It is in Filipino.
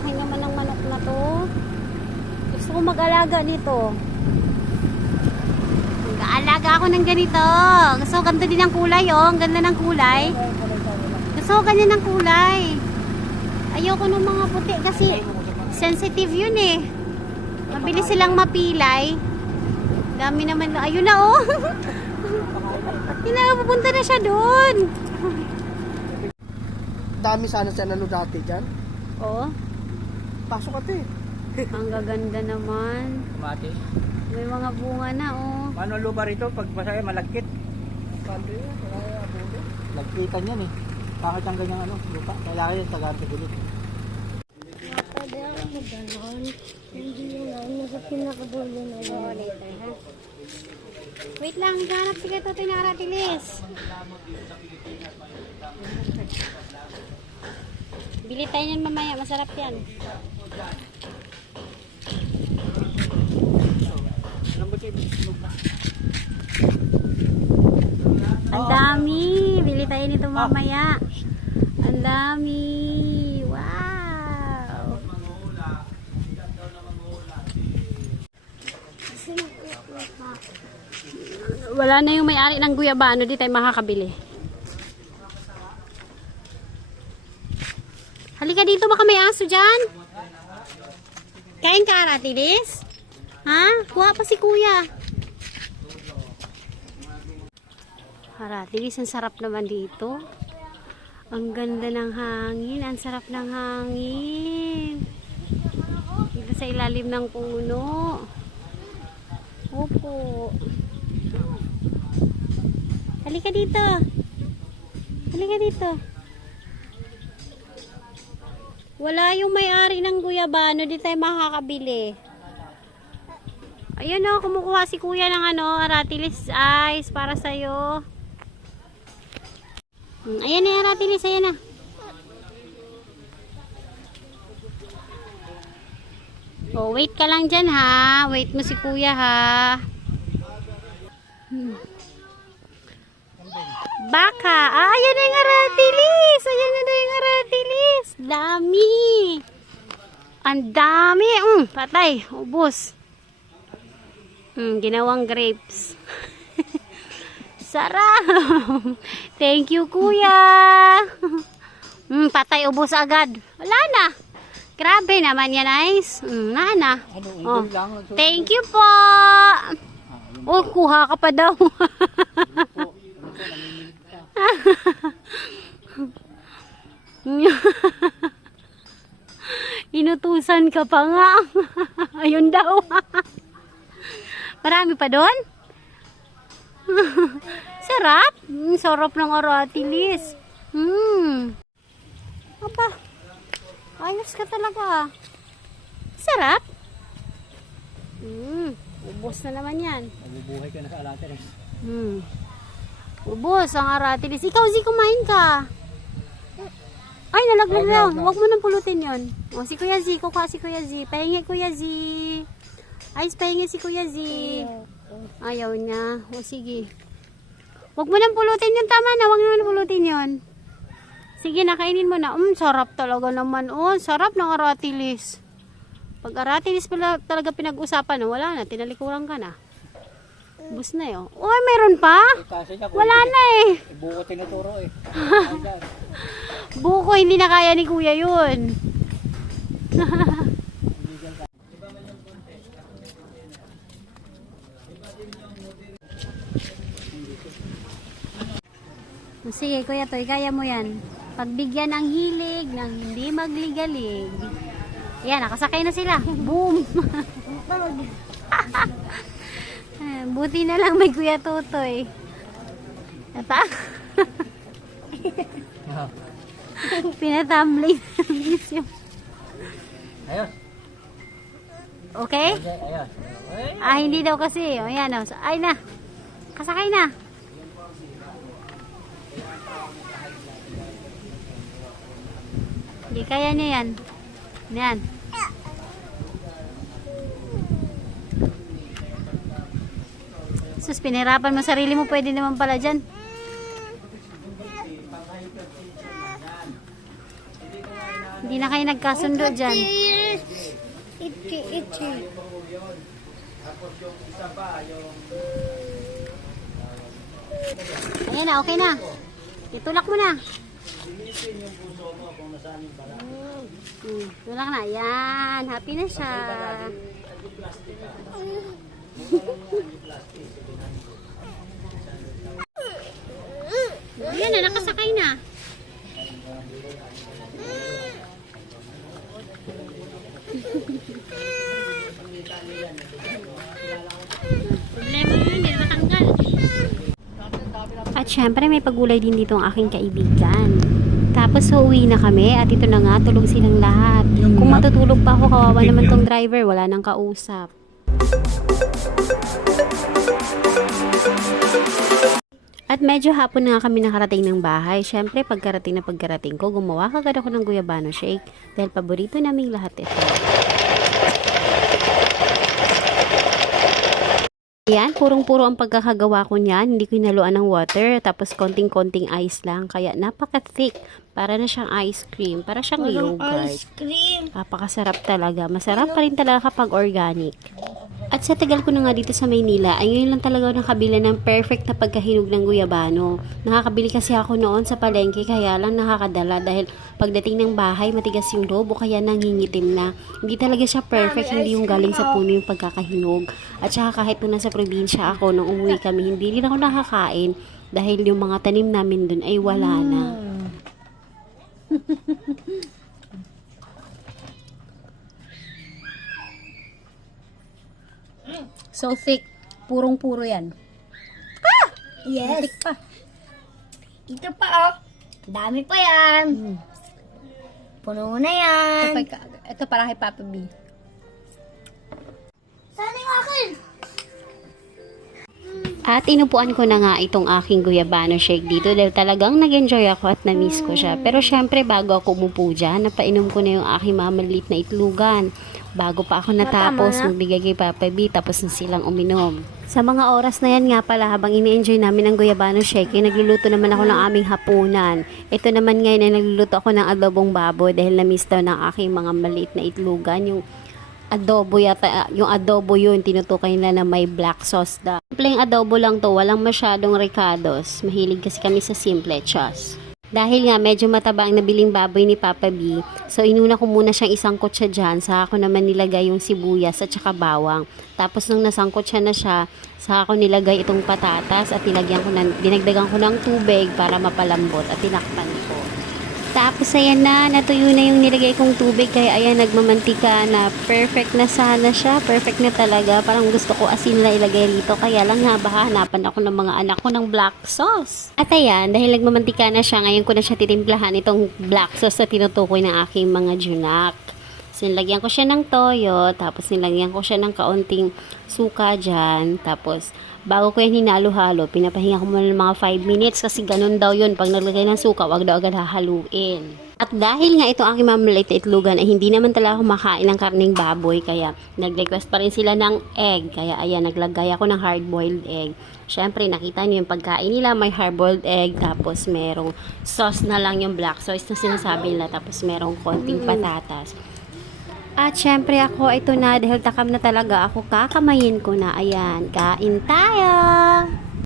Laki naman ng manok na to. Gusto ko mag-alaga nito. Mag-aalaga ako ng ganito. Gusto ko ganda din ang kulay, oh. Ang ganda ng kulay. Gusto ko ganyan ng kulay. Ayoko ng mga puti kasi sensitive yun eh. Mabilis silang mapilay. Dami naman. Ayun na, oh. Pupunta na siya doon. Dami sana sa ano dati dyan. Oo. Pasok ate. Ang gaganda naman. Mati. May mga bunga na, oh. Paano ang lupa rito? Pag masaya malagkit. Pande yan. Lagkitan yan eh. Bakit ang ganyang ano, lupa? Kailangan yung tagaan sa gilid. Pwede ako maganon. Hindi yung ano sa pinakadulo na yun. Ha? Wait lang, hanap sige ito tinaratilis. Bili tayo yan mamaya, masarap yan. Ang dami, bili tayo nito mamaya. Ang dami. Wow. Wala na yung may-ari ng guyabano, di tayo makakabili. Halika dito, baka may aso dyan. Kain ka, Aratilis? Ha? Kuha pa si kuya. Aratilis, ang sarap naman dito. Ang ganda ng hangin. Ang sarap ng hangin. Dito sa ilalim ng puno. Opo. Halika dito. Halika dito. Wala yung may-ari ng guyabano, di tayo makakabili. Ayun o, kumukuha si kuya ng ano, Aratilis ice para sa'yo. Ayan na, Aratilis, ayan na. Oh, wait ka lang dyan ha. Wait mo si kuya ha. Baka. Ah, ayan na yung Aratilis. Ayan na yung Aratilis. Dami. Ang dami. Patay. Ubos. Ginawang grapes. Sarap. Thank you, kuya. Patay. Ubos agad. Wala na. Grabe naman yan, guys. Na. Oh. Thank you po. Oh, kuha ka pa daw. Inutusan ka pa nga. Ayun daw. Marami pa doon? Sarap. Sarap ng Aratilis. Aba. Ayos ka talaga. Sarap. Ubos na naman yan. Mabubuhay ka na sa Aratilis. Ubos ang Aratilis. Ikaw, Zee, kumain ka. Ay, nalaglag lang. Huwag mo nang pulutin yon. O, si Kuya Zee. Kukuha si Kuya Zee. Pahingi, Kuya Zee. Ay, pahingi si Kuya Zee. Ayaw niya. O, sige. Huwag mo nang pulutin yun. Tama na. Huwag mo nang pulutin yun. Sige, nakainin mo na. Sarap talaga naman. Sarap ng Aratilis. Pag Aratilis pala talaga pinag-usapan, wala na. Tinalikuran ka na. Bus na yun. Uy, meron pa? Wala na eh. Buko tinuturo eh. Buko, hindi na kaya ni kuya yun. Sige, kuya Toy, kaya mo yan. Pagbigyan ng hilig, ng hindi magligalig. Yan, nakasakay na sila. Boom! Buti na lang may Kuya Totoy. Ata? Pinatumbling. Ayos. Okay? Ayos. Hindi daw kasi. Ayan o. Ay na. Kasakay na. Hindi kaya niya yan. Yan. Sus, pinahirapan mo sarili mo. Pwede naman pala dyan. Hindi na kayo nagkasundo dyan. Iti. Ayan na, okay na. Itulak mo na. Tulak na. Yan. Happy na siya. Ayan na, nakasakay na. Problema yun, hindi na matanggal. At syempre may pagulay din dito ang aking kaibigan. Tapos uuwi na kami at ito na nga, tulog silang lahat. Kung matutulog pa ako, kawawa naman tong driver, wala nang kausap. At medyo hapon na nga kami nakarating ng bahay. Syempre pagkarating ko, gumawa kagad ako ng guyabano shake dahil paborito naming lahat ito. Ayan, purong-puro ang pagkakagawa ko niyan. Hindi ko hinaluan ng water. Tapos konting-konting ice lang. Kaya napaka-thick. Para na siyang ice cream. Para siyang yogurt. Ice cream. Napakasarap talaga. Masarap pa rin talaga kapag organic. At sa tagal ko na nga dito sa Maynila, ay ngayon lang talaga ako nakabili ng perfect na pagkahinog ng guyabano. Nakakabili kasi ako noon sa palengke, kaya lang nakakadala dahil pagdating ng bahay, matigas yung loob o kaya nangingitim na. Hindi talaga siya perfect, hindi yung galing sa puno yung pagkakahinog. At saka kahit nung nasa probinsya ako, nung umuwi kami, hindi rin ako nakakain dahil yung mga tanim namin dun ay wala na. So thick. Purong-puro yan. Yes. Thick pa. Ito pa oh. Dami pa yan. Puno na yan. Ito para kay Papa B. Sana yung akin. At inupuan ko na nga itong aking guyabano shake dito dahil talagang nag-enjoy ako at na-miss ko siya. Pero syempre bago ako umupo dyan, napainom ko na yung aking mamalit na itlugan. Bago pa ako natapos, magbigay kay Papa B, tapos na silang uminom. Sa mga oras na yan nga pala, habang ini-enjoy namin ang guyabano shake, nagluluto naman ako ng aming hapunan. Ito naman ngayon ay nagluluto ako ng adobong baboy dahil na-miss daw ng aking mga maliit na itlugan. Yung adobo yata, yung adobo yun, tinutukay na na may black sauce daw. Simpleng adobo lang to, walang masyadong ricados. Mahilig kasi kami sa simple chos. Dahil nga medyo mataba ang nabiling baboy ni Papa B, so inuna ko muna siyang isangkot siya dyan, saka ko naman nilagay yung sibuyas at saka bawang. Tapos nung nasangkot siya na siya, saka ko nilagay itong patatas at dinagdagan ko ng tubig para mapalambot at tinakpan ko. Tapos ayan na, natuyo na yung nilagay kong tubig, kaya ayan nagmamantika na. Perfect na sana siya, perfect na talaga. Parang gusto ko asin na ilagay dito, kaya lang nga baka hanapan ako ng mga anak ko ng black sauce. At ayan, dahil nagmamantika na siya, ngayon ko na siya titimplahan itong black sauce na tinutukoy ng aking mga junak. So, nilagyan ko siya ng toyo, tapos nilagyan ko siya ng kaunting suka dyan, tapos bago ko yan hinalo-halo, pinapahinga ko muna ng mga 5 minutes kasi ganun daw yun. Pag naglagay ng suka, wag daw agad hahaluin. At dahil nga itong aking mamalit na itlugan ay hindi naman talaga ako makain ng karning baboy, kaya nag-request pa rin sila ng egg. Kaya ayan, naglagay ako ng hard-boiled egg. Syempre, nakita niyo yung pagkain nila, may hard-boiled egg, tapos merong sauce na lang yung black sauce na sinasabi nila, tapos merong konting patatas. At syempre ako, ito na, dahil takam na talaga ako, kakamayin ko na. Ayan, kain tayo!